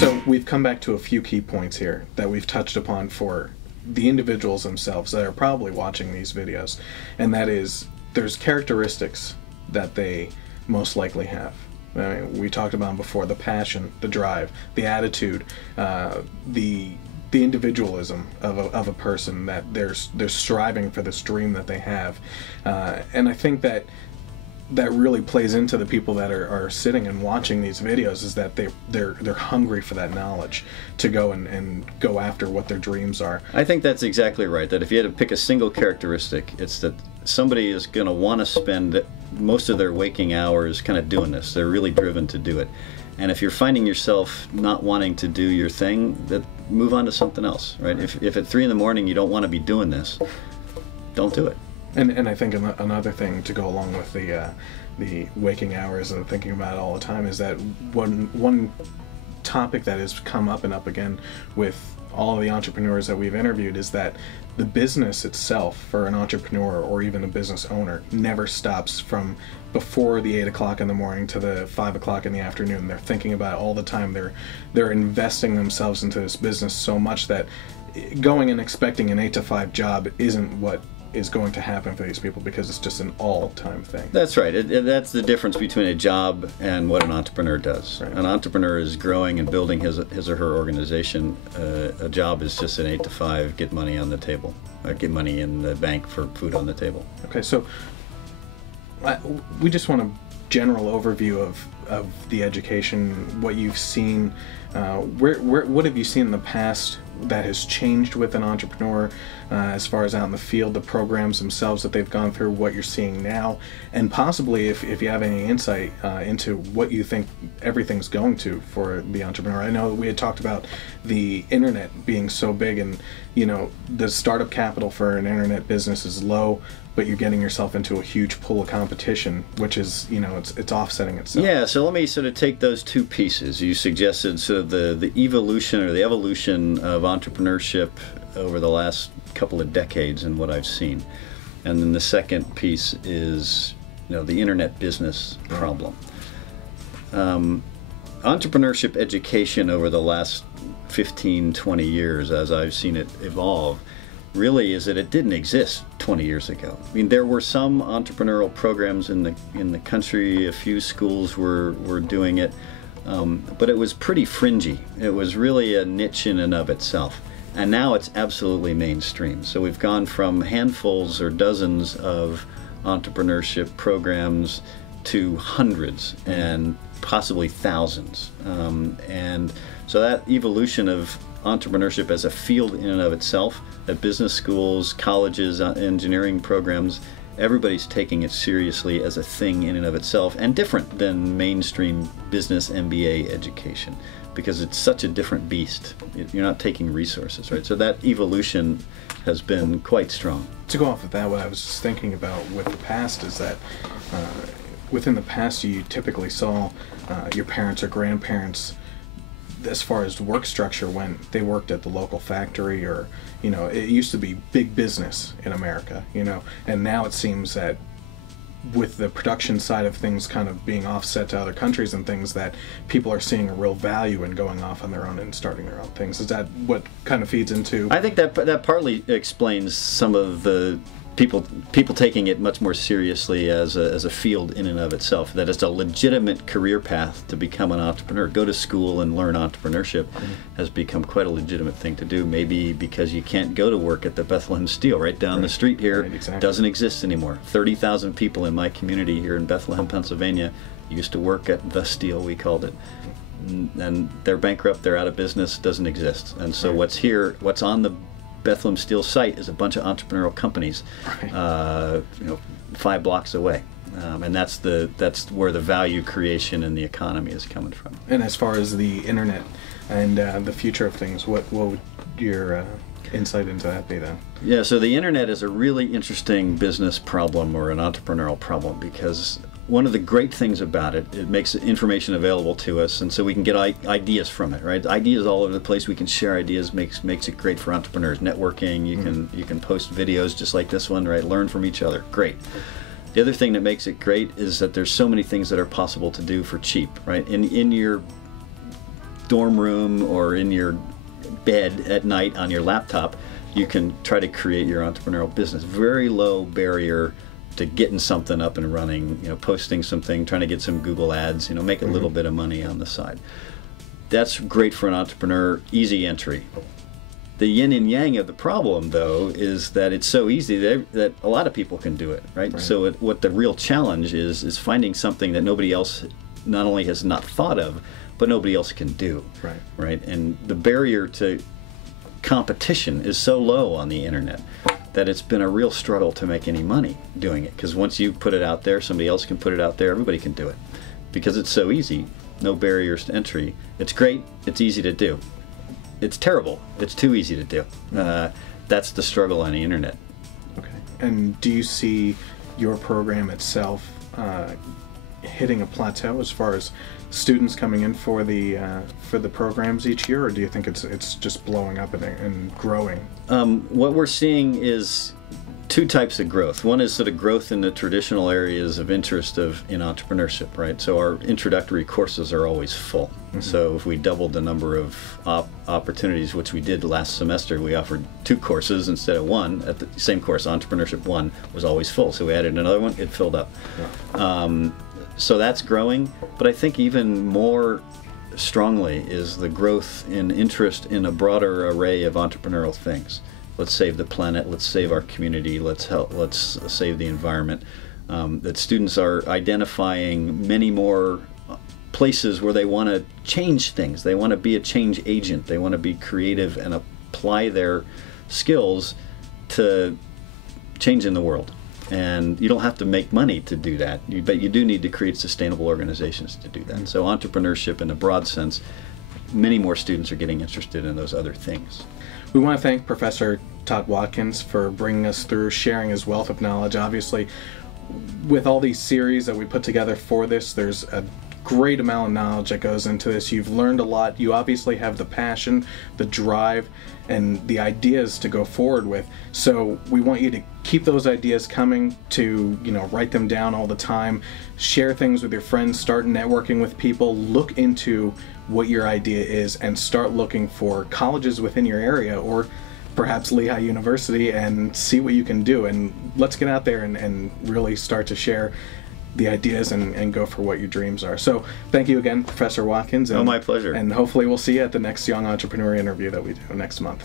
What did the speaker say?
So we've come back to a few key points here that we've touched upon for the individuals themselves that are probably watching these videos, and that is there's characteristics that they most likely have. I mean, we talked about them before: the passion, the drive, the attitude, the individualism of a person, that they're striving for this dream that they have, and I think that really plays into the people that are sitting and watching these videos, is that they're hungry for that knowledge to go and go after what their dreams are. I think that's exactly right. That if you had to pick a single characteristic, it's that somebody is going to want to spend most of their waking hours kind of doing this. They're really driven to do it. And if you're finding yourself not wanting to do your thing, that move on to something else, right? If at 3 in the morning you don't want to be doing this, don't do it. And I think another thing to go along with the waking hours and thinking about it all the time is that one topic that has come up and up again with all of the entrepreneurs that we've interviewed is that the business itself for an entrepreneur or even a business owner never stops from before the 8 o'clock in the morning to the 5 o'clock in the afternoon. They're thinking about it all the time. They're investing themselves into this business so much that going and expecting an 8 to 5 job isn't what is going to happen for these people, because it's just an all-time thing. That's right. That's the difference between a job and what an entrepreneur does. Right. An entrepreneur is growing and building his or her organization. A job is just an 8 to 5, get money on the table, get money in the bank for food on the table. Okay, so we just want a general overview of the education, what you've seen, what have you seen in the past that has changed with an entrepreneur as far as out in the field, the programs themselves that they've gone through, what you're seeing now, and possibly if you have any insight into what you think everything's going to for the entrepreneur. I know we had talked about the internet being so big, and the startup capital for an internet business is low, but you're getting yourself into a huge pool of competition, which is, it's offsetting itself. Yeah, so let me sort of take those two pieces. You suggested sort of the evolution or the evolution of entrepreneurship over the last couple of decades and what I've seen. And then the second piece is, the internet business problem. Entrepreneurship education over the last 15, 20 years, as I've seen it evolve, really is that it didn't exist 20 years ago. I mean, there were some entrepreneurial programs in the country. A few schools were doing it, but it was pretty fringy. It was really a niche in and of itself. And now it's absolutely mainstream. So we've gone from handfuls or dozens of entrepreneurship programs to hundreds and possibly thousands. And so that evolution of entrepreneurship as a field in and of itself, at business schools, colleges, engineering programs, everybody's taking it seriously as a thing in and of itself, and different than mainstream business MBA education, because it's such a different beast. You're not taking resources, right? So that evolution has been quite strong. To go off of that, what I was just thinking about with the past is that within the past you typically saw your parents or grandparents, as far as work structure went, they worked at the local factory, or it used to be big business in America, and now it seems that with the production side of things kind of being offset to other countries and things, that people are seeing a real value in going off on their own and starting their own things. Is that what kind of feeds into? I think that partly explains some of the people taking it much more seriously as a field in and of itself, that it's a legitimate career path to become an entrepreneur. Go to school and learn entrepreneurship has become quite a legitimate thing to do, maybe because you can't go to work at the Bethlehem Steel right down the street here. Right, exactly. Doesn't exist anymore. 30,000 people in my community here in Bethlehem, Pennsylvania used to work at the Steel, we called it. And they're bankrupt, they're out of business, doesn't exist. And so what's on the Bethlehem Steel site is a bunch of entrepreneurial companies, 5 blocks away, and that's where the value creation in the economy is coming from. And as far as the internet and the future of things, what would your insight into that be then? Yeah, so the internet is a really interesting business problem or an entrepreneurial problem, because one of the great things about it, it makes information available to us, and so we can get ideas from it, right? Ideas all over the place. We can share ideas, makes it great for entrepreneurs. Networking, you can post videos just like this one, right? Learn from each other. Great. The other thing that makes it great is that there's so many things that are possible to do for cheap, right? In your dorm room or in your bed at night on your laptop, you can try to create your entrepreneurial business. Very low barrier to getting something up and running, posting something, trying to get some Google ads, make a little bit of money on the side. That's great for an entrepreneur, easy entry. The yin and yang of the problem, though, is that it's so easy that a lot of people can do it, right? So what the real challenge is finding something that nobody else not only has not thought of, but nobody else can do, right? And the barrier to competition is so low on the internet that it's been a real struggle to make any money doing it, because once you put it out there, somebody else can put it out there, everybody can do it, because it's so easy, no barriers to entry. It's great, it's easy to do. It's terrible, it's too easy to do. That's the struggle on the internet. Okay. And do you see your program itself hitting a plateau as far as students coming in for the programs each year, or do you think it's just blowing up and growing? What we're seeing is two types of growth. One is sort of growth in the traditional areas of interest in entrepreneurship, right? So our introductory courses are always full. So if we doubled the number of opportunities, which we did last semester, we offered 2 courses instead of 1. At the same course, Entrepreneurship 1 was always full. So we added another one, it filled up. So that's growing, but I think even more strongly is the growth in interest in a broader array of entrepreneurial things. Let's save the planet, let's save our community, let's save the environment. That students are identifying many more places where they want to change things. They want to be a change agent. They want to be creative and apply their skills to changing the world. And you don't have to make money to do that, but you do need to create sustainable organizations to do that. So entrepreneurship in a broad sense, many more students are getting interested in those other things. We want to thank Professor Todd Watkins for bringing us through, sharing his wealth of knowledge. Obviously, with all these series that we put together for this, there's a great amount of knowledge that goes into this. You've learned a lot. You obviously have the passion, the drive, and the ideas to go forward with. So we want you to keep those ideas coming, to write them down all the time, share things with your friends, start networking with people, look into what your idea is, and start looking for colleges within your area, or perhaps Lehigh University, and see what you can do. And let's get out there and really start to share the ideas and go for what your dreams are. So thank you again, Professor Watkins. My pleasure. And hopefully we'll see you at the next Young Entrepreneur interview that we do next month.